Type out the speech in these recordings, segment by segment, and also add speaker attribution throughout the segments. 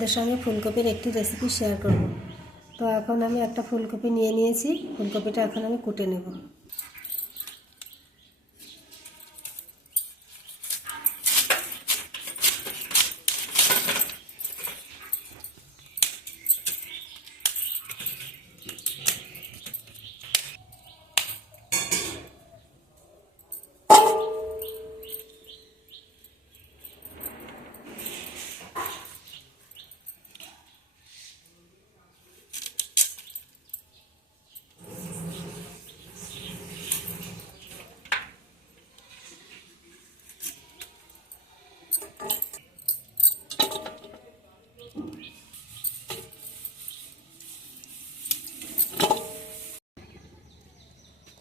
Speaker 1: আপনাদের সঙ্গে ফুলকপির একটি রেসিপি শেয়ার করব। তো এখন আমি একটা ফুলকপি নিয়ে নিয়েছি। ফুলকপিটা এখন আমি কুটে নেব।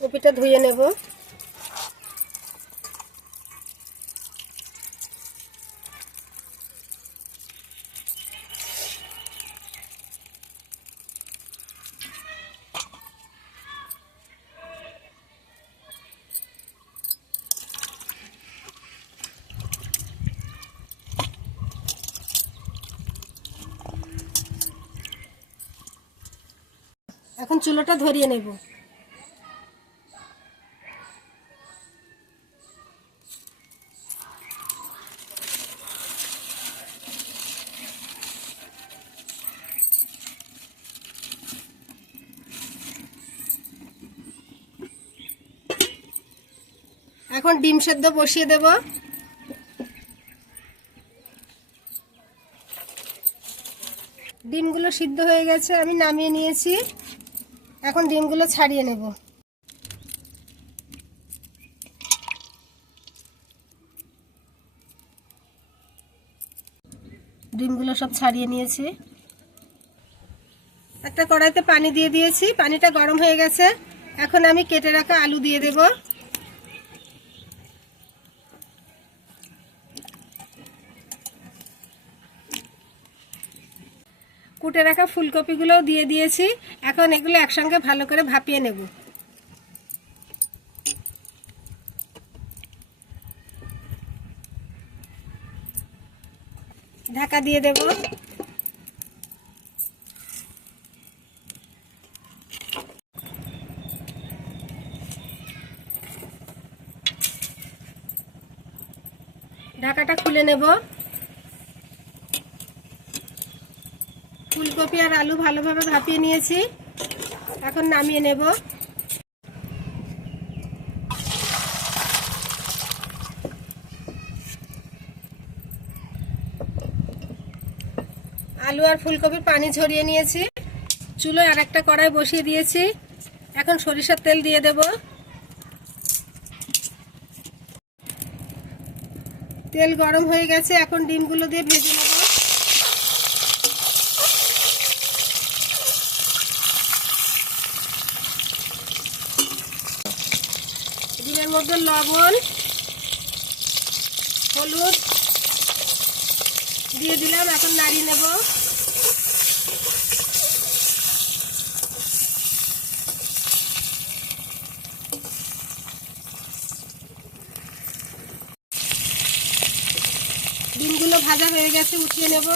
Speaker 1: কপিটা ধুয়ে নেব। এখন চুলোটা ধরিয়ে নেব। এখন ডিম সেদ্ধ বসিয়ে দেব। ডিমগুলো সিদ্ধ হয়ে গেছে, আমি নামিয়ে নিয়েছি। এখন ডিমগুলো ছাড়িয়ে নেব। ডিমগুলো সব ছাড়িয়ে নিয়েছি। একটা কড়াইতে পানি দিয়ে দিয়েছি, পানিটা গরম হয়ে গেছে। এখন আমি কেটে রাখা আলু দিয়ে দেবো। কুটে রাখা ফুলকপিগুলোও দিয়ে দিয়েছি। এখন এগুলো একসঙ্গে ভালো করে ভাপিয়ে নেব। ঢাকা দিয়ে দেব। ঢাকাটা খুলে নেব। ফুলকপি আর আলু ভালোভাবে ভাপিয়ে নিয়েছি। এখন নামিয়ে নেব। আলু আর ফুলকপির পানি ঝরিয়ে নিয়েছি। চুলোয় আর একটা কড়াই বসিয়ে দিয়েছি। এখন সরিষার তেল দিয়ে দেব। তেল গরম হয়ে গেছে। এখন ডিমগুলো দিয়ে ভেজে নেব ডিমের মধ্যে লবণ, হলুদ দিয়ে দিলাম, এখন নাড়িয়ে নেব। ডিমগুলো ভাজা হয়ে গেছে, উঠিয়ে নেব।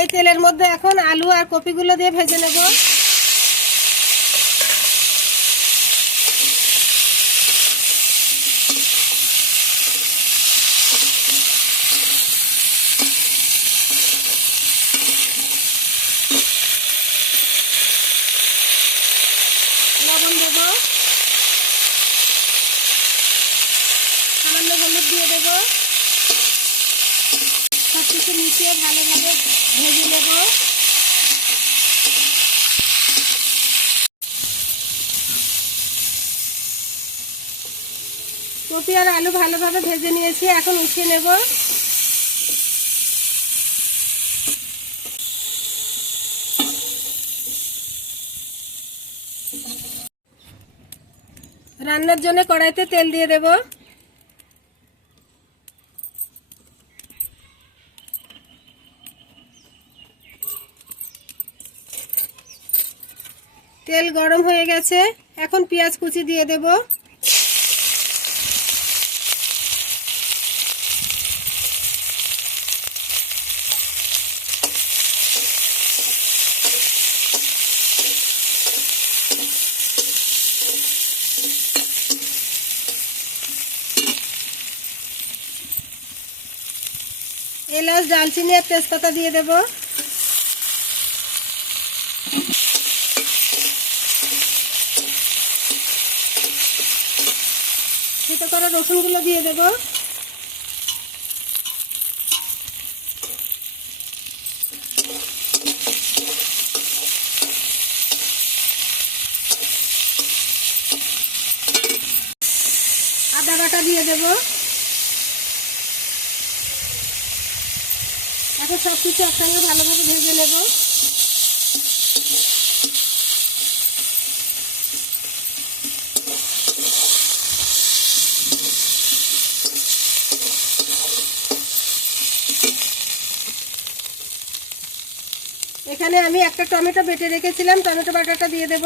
Speaker 1: এই তেলের মধ্যে এখন আলু আর কপিগুলো দিয়ে ভেজে নেব লবণ দেব সামান্য হলুদ দিয়ে দেব। সব কিছু মিশিয়ে ভালোভাবে ভেজে নেব। কপি আর আলু ভালোভাবে ভেজে নিয়েছি, এখন উঠিয়ে নেব। রান্নার জন্য কড়াইতে তেল দিয়ে দেব। তেল গরম হয়ে গেছে। এখন পেঁয়াজ কুচি দিয়ে দেব। এলাচ ডালচিনি আর তেজপাতা দিয়ে দেবো। সেটা করা রসুনগুলো দিয়ে দেব। আদা বাটা দিয়ে দেবো। এখন সব কিছু একসঙ্গে ভালোভাবে ভেজে নেব। এখানে আমি একটা টমেটো বেটে রেখেছিলাম, টমেটো বাটাটা দিয়ে দেব।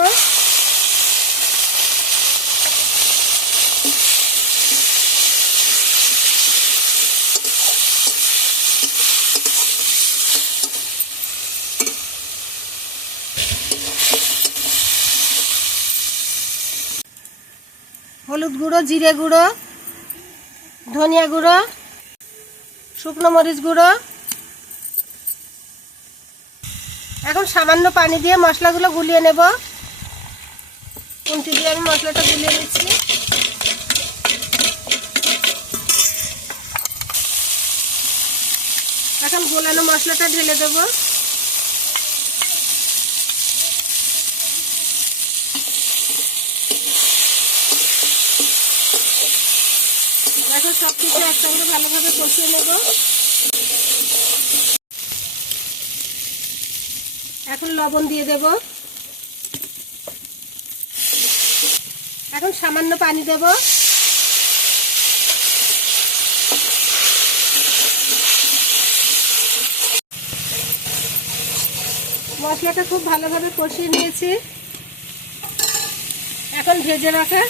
Speaker 1: হলুদ গুঁড়ো, জিরে গুঁড়ো, ধনিয়া গুঁড়ো, শুকনো মরিচ গুঁড়ো এখন সামান্য পানি দিয়ে মশলাগুলো গুলিয়ে নেব। কুন্তি দিয়ে আমি মশলাটা গুলিয়ে নিচ্ছি। এখন গোলানো মশলাটা ঢেলে দেবো। এখন সব কিছু একসঙ্গে ভালোভাবে কষিয়ে নেব। এখন লবণ দিয়ে দেব। এখন সামান্য পানি দেব। মশলাটা খুব ভালোভাবে কষিয়ে নিয়েছি। এখন ভেজে রাখা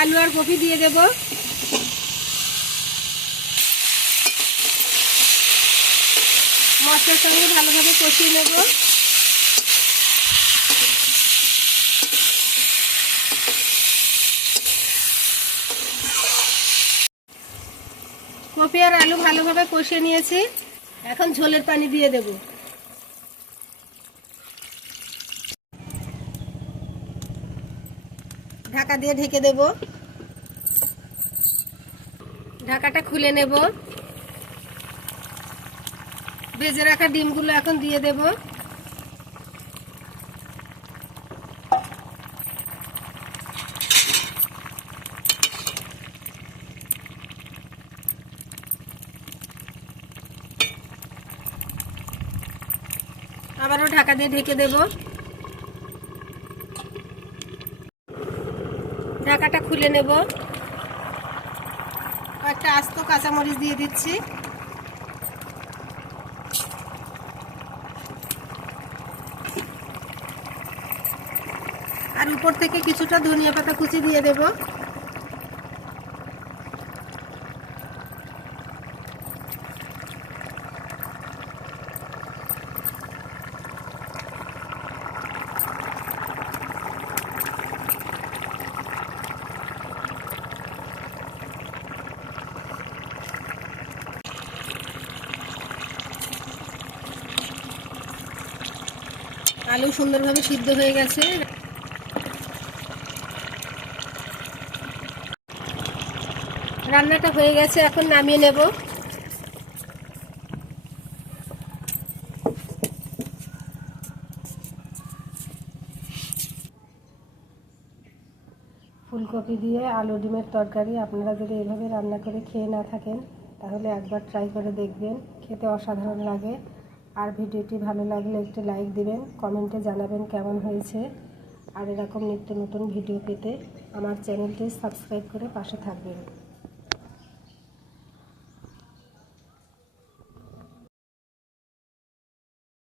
Speaker 1: আলু আর কপি দিয়ে দেবো। মশলার সঙ্গে ভালোভাবে কষিয়ে নেব। কপি আর আলু ভালোভাবে কষিয়ে নিয়েছি। এখন ঝোলের পানি দিয়ে দেব। ঢাকা দিয়ে ঢেকে দেব। ঢাকাটা খুলে নেব। ভেজে রাখা ডিমগুলো এখন দিয়ে দেব। আবারও ঢাকা দিয়ে ঢেকে দেব। ঢাকাটা খুলে নেব। কয়েকটা আস্ত কাঁচামরিচ দিয়ে দিচ্ছি। আর উপর থেকে কিছুটা ধনিয়া পাতা কুচি দিয়ে দেব। আলু সুন্দরভাবে সিদ্ধ হয়ে গেছে। রান্নাটা হয়ে গেছে, এখন নামিয়ে নেব। ফুলকপি দিয়ে আলু ডিমের তরকারি, আপনারা যদি এভাবে রান্না করে খেয়ে না থাকেন, তাহলে একবার ট্রাই করে দেখবেন, খেতে অসাধারণ লাগে। আর ভিডিওটি ভালো লাগলে একটি লাইক দিবেন কমেন্টে জানাবেন কেমন হয়েছে। আর এরকম নিত্য নতুন ভিডিও পেতে আমার চ্যানেলটি সাবস্ক্রাইব করে পাশে থাকবেন।